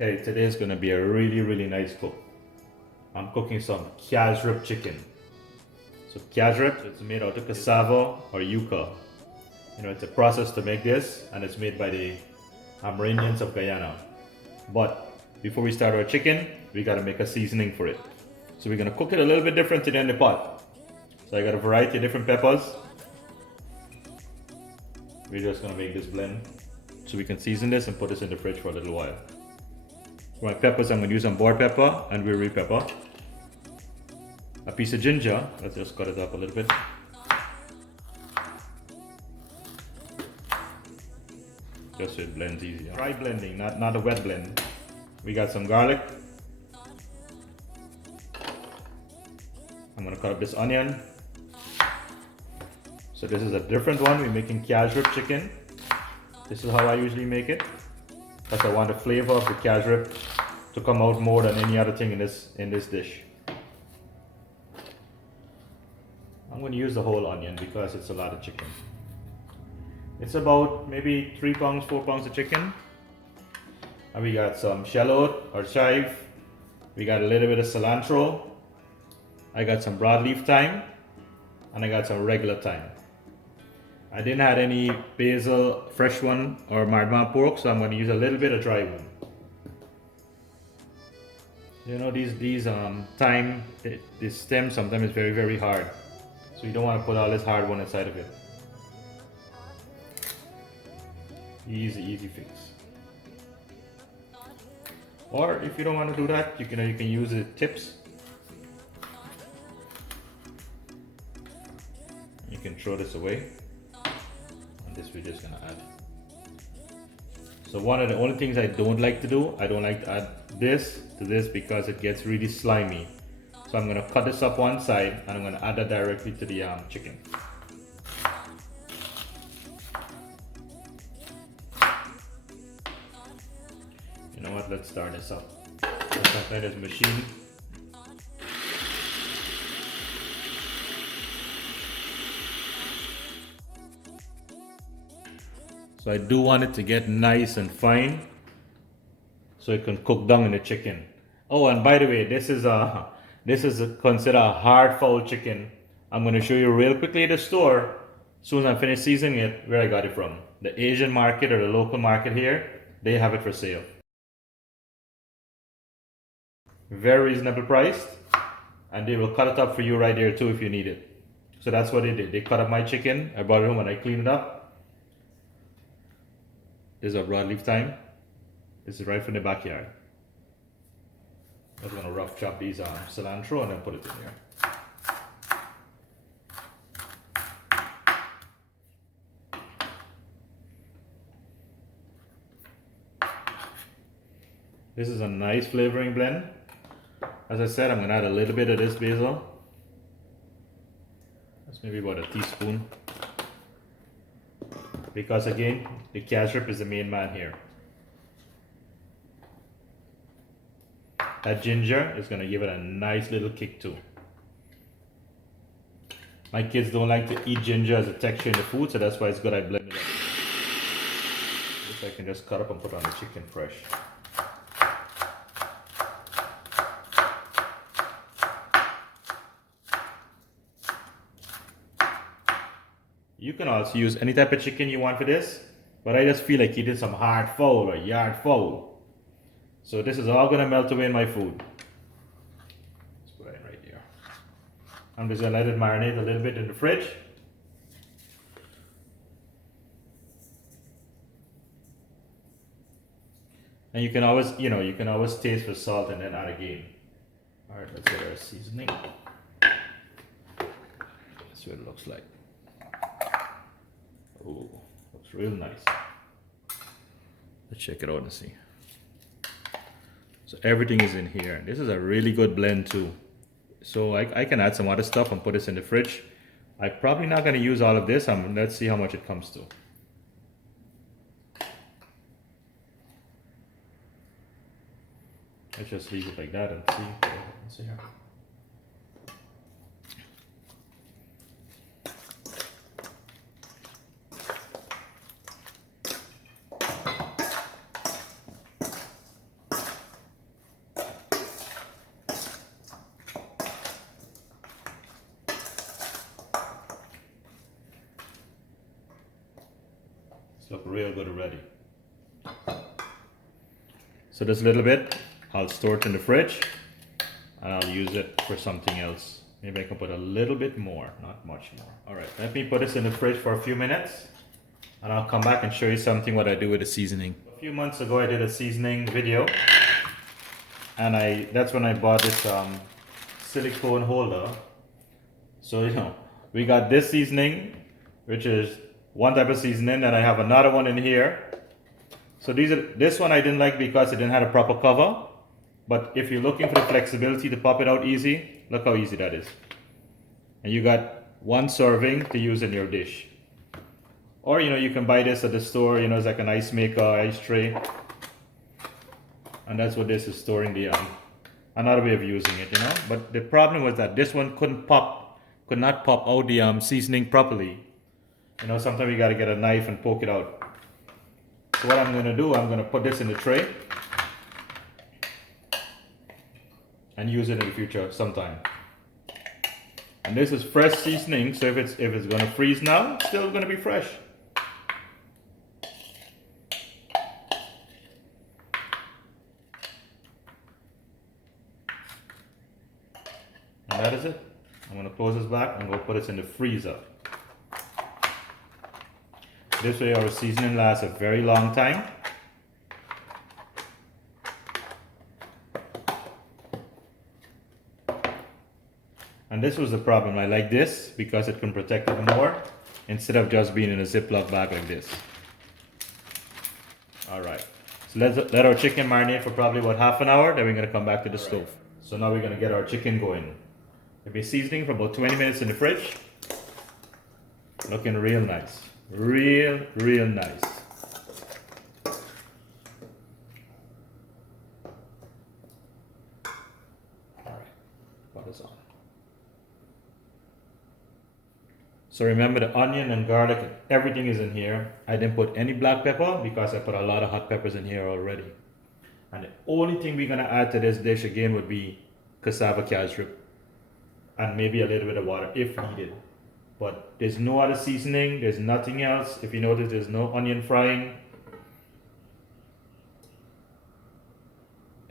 Hey, today is going to be a really nice cook. I'm cooking some Cassareep chicken. So Cassareep, it's made out of cassava or yuca. You know, it's a process to make this, and it's made by the Amerindians of Guyana. But before we start our chicken, we got to make a seasoning for it. So we're going to cook it a little bit different today in the pot. So I got a variety of different peppers. We're just going to make this blend so we can season this and put this in the fridge for a little while. For my peppers, I'm going to use some boar pepper and Wiri pepper. A piece of ginger, let's just cut it up a little bit. Just so it blends easier. Dry blending, not a wet blend. We got some garlic. I'm going to cut up this onion. So this is a different one. We're making Cassareep chicken. This is how I usually make it, because I want the flavor of the Cassareep to come out more than any other thing in this dish. I'm going to use the whole onion because it's a lot of chicken. It's about maybe 3 pounds, 4 pounds of chicken. And we got some shallot or chive. We got a little bit of cilantro. I got some broadleaf thyme. And I got some regular thyme. I didn't have any basil, fresh one, or mardman pork, so I'm going to use a little bit of dry one. You know, these thyme, this stem sometimes is very hard. So you don't want to put all this hard one inside of it. Easy fix. Or if you don't want to do that, you can use the tips. You can throw this away. And this we're just gonna add. So one of the only things I don't like to do, I don't like to add this to this because it gets really slimy. So I'm gonna cut this up one side and I'm gonna add that directly to the chicken. You know what? Let's start this up. Let's apply this machine. So I do want it to get nice and fine so it can cook down in the chicken. Oh, and by the way, this is considered a hard fowl chicken. I'm going to show you real quickly at the store, as soon as I'm finished seasoning it, where I got it from. The Asian market or the local market here, they have it for sale. Very reasonable priced, and they will cut it up for you right there too if you need it. So that's what they did. They cut up my chicken, I brought it home and I cleaned it up. This is a broadleaf thyme. This is right from the backyard. I'm just gonna rough chop these cilantro and then put it in here. This is a nice flavoring blend. As I said, I'm gonna add a little bit of this basil. That's maybe about a teaspoon. Because again, the Cassareep is the main man here. That ginger is going to give it a nice little kick too. My kids don't like to eat ginger as a texture in the food, so that's why it's good I blend it up. This I can just cut up and put on the chicken fresh. You can also use any type of chicken you want for this, but I just feel like eating some hard fowl or yard fowl. So this is all gonna melt away in my food. Let's put it right here. I'm just gonna let it marinate a little bit in the fridge. And you can always, you can always taste for salt and then add again. All right, let's get our seasoning. That's what it looks like. Oh, looks real nice. Let's check it out and see. So everything is in here. This is a really good blend too. So I can add some other stuff and put this in the fridge. I'm probably not going to use all of this. Let's see how much it comes to. Let's just leave it like that and see what happens here. It's look real good already. So this little bit, I'll store it in the fridge and I'll use it for something else. Maybe I can put a little bit more, not much more. All right, let me put this in the fridge for a few minutes and I'll come back and show you something what I do with the seasoning. A few months ago I did a seasoning video and that's when I bought this silicone holder. So you know, we got this seasoning, which is one type of seasoning, and I have another one in here. So this one I didn't like because it didn't have a proper cover. But if you're looking for the flexibility to pop it out easy, look how easy that is. And you got one serving to use in your dish. Or you know, you can buy this at the store, you know, it's like an ice maker, ice tray. And that's what this is, storing the another way of using it, you know. But the problem was that this one could not pop out the seasoning properly. You know, sometimes you gotta get a knife and poke it out. So what I'm gonna do, I'm gonna put this in the tray and use it in the future sometime. And this is fresh seasoning, so if it's gonna freeze now, it's still gonna be fresh. And that is it. I'm gonna close this back and go put this in the freezer. This way our seasoning lasts a very long time. And this was the problem. I like this because it can protect it more instead of just being in a Ziploc bag like this. Alright, so let's let our chicken marinate for probably about half an hour, then we're gonna come back to the stove. So now we're gonna get our chicken going. We'll be seasoning for about 20 minutes in the fridge. Looking real nice. Real nice. Alright, put this on. So remember the onion and garlic, everything is in here. I didn't put any black pepper because I put a lot of hot peppers in here already. And the only thing we're gonna add to this dish again would be cassava cassareep. And maybe a little bit of water if needed. But there's no other seasoning, there's nothing else. If you notice, there's no onion frying.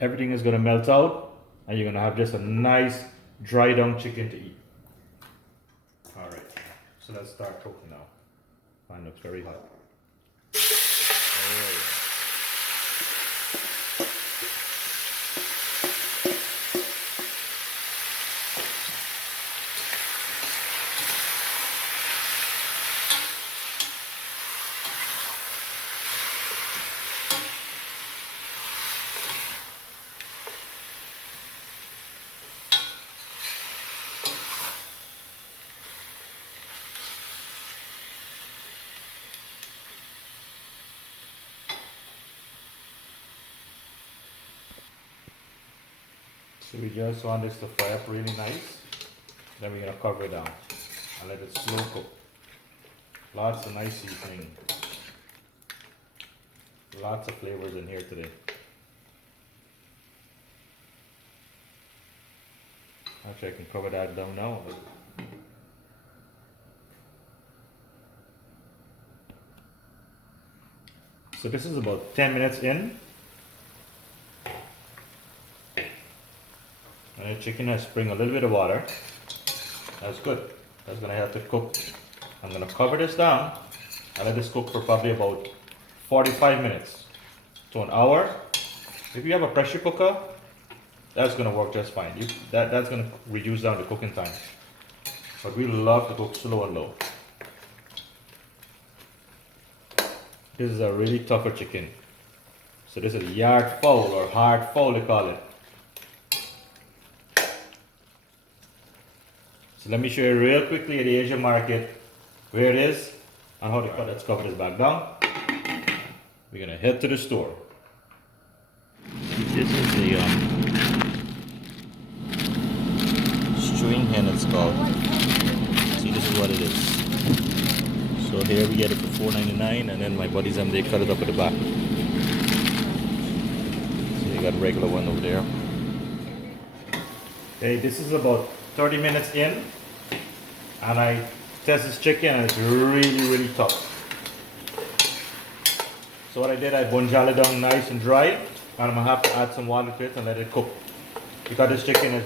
Everything is gonna melt out and you're gonna have just a nice dry down chicken to eat. All right, so let's start cooking now. Mine looks very hot. So we just want this to fry up really nice. Then we're gonna cover it down and let it slow cook. Lots of nice seasoning. Lots of flavors in here today. Actually, I can cover that down now. So this is about 10 minutes in. And the chicken has spring a little bit of water. That's good. That's gonna have to cook. I'm gonna cover this down and let this cook for probably about 45 minutes to an hour. If you have a pressure cooker, that's gonna work just fine. That's gonna reduce down the cooking time. But we love to cook slow and low. This is a really tougher chicken. So this is yard fowl or hard fowl they call it. So let me show you real quickly at the Asian market where it is and how to cut. Let's cover this back down. We're gonna head to the store. This is the string hen, it's called. See, this is what it is. So here we get it for $4.99, and then my buddies they cut it up at the back. So you got a regular one over there. Okay, this is about 30 minutes in, and I test this chicken and it's really tough. So what I did, I bunjal it down nice and dry, and I'm gonna have to add some water to it and let it cook. Because this chicken is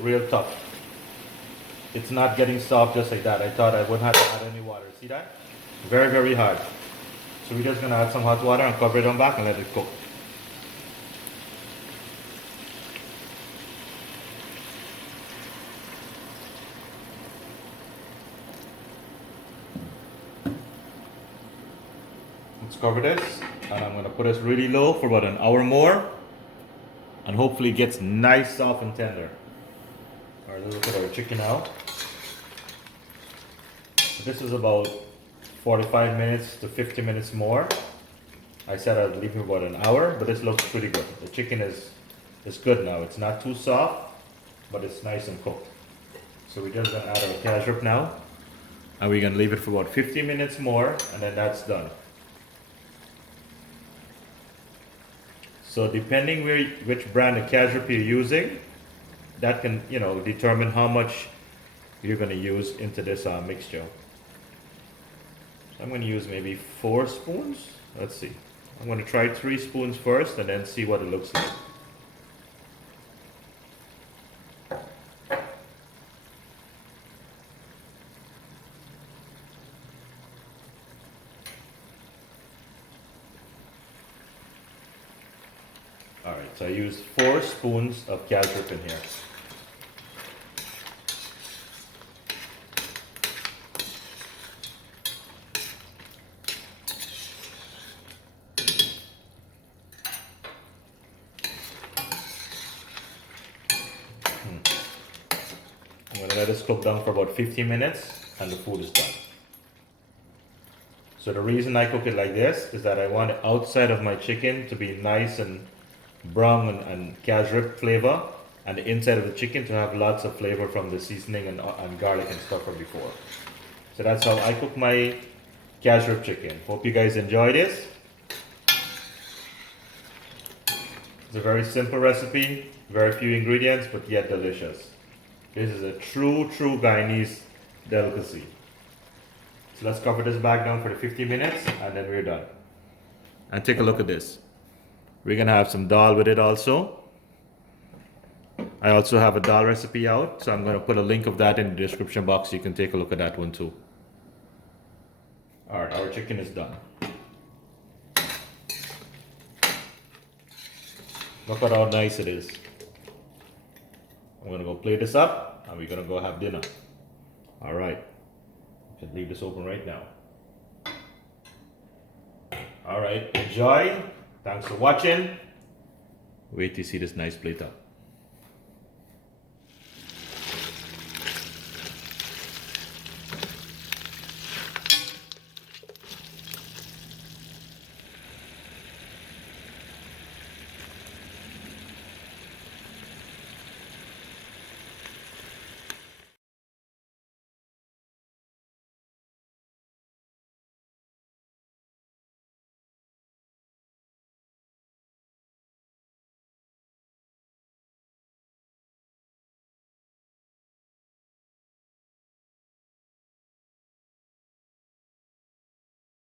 real tough. It's not getting soft just like that. I thought I wouldn't have to add any water. See that? Very hard. So we're just gonna add some hot water and cover it on back and let it cook. Let's cover this, and I'm going to put this really low for about an hour more, and hopefully it gets nice, soft, and tender. All right, let's look at our chicken now. So this is about 45 minutes to 50 minutes more. I said I'd leave it about an hour, but this looks pretty good. The chicken is good now. It's not too soft, but it's nice and cooked. So we're just going to add our cassareep now, and we're going to leave it for about 50 minutes more, and then that's done. So depending which brand of cassareep you're using, that can, you know, determine how much you're going to use into this mixture. So I'm going to use maybe 4 spoons. Let's see. I'm going to try 3 spoons first and then see what it looks like. Alright, so I used 4 spoons of cassareep in here. I'm going to let this cook down for about 15 minutes and the food is done. So the reason I cook it like this is that I want the outside of my chicken to be nice and brown and cassareep flavor, and the inside of the chicken to have lots of flavor from the seasoning and garlic and stuff from before. So that's how I cook my cassareep chicken. Hope you guys enjoy this. It's a very simple recipe, very few ingredients, but yet delicious. This is a true Guyanese delicacy. So let's cover this back down for the 50 minutes and then we're done. And take a look at this. We're gonna have some dal with it also. I also have a dal recipe out, so I'm gonna put a link of that in the description box so you can take a look at that one too. Alright, our chicken is done. Look at how nice it is. I'm gonna go plate this up and we're gonna go have dinner. Alright, I can leave this open right now. Alright, enjoy. Thanks for watching. Wait to see this nice plate up.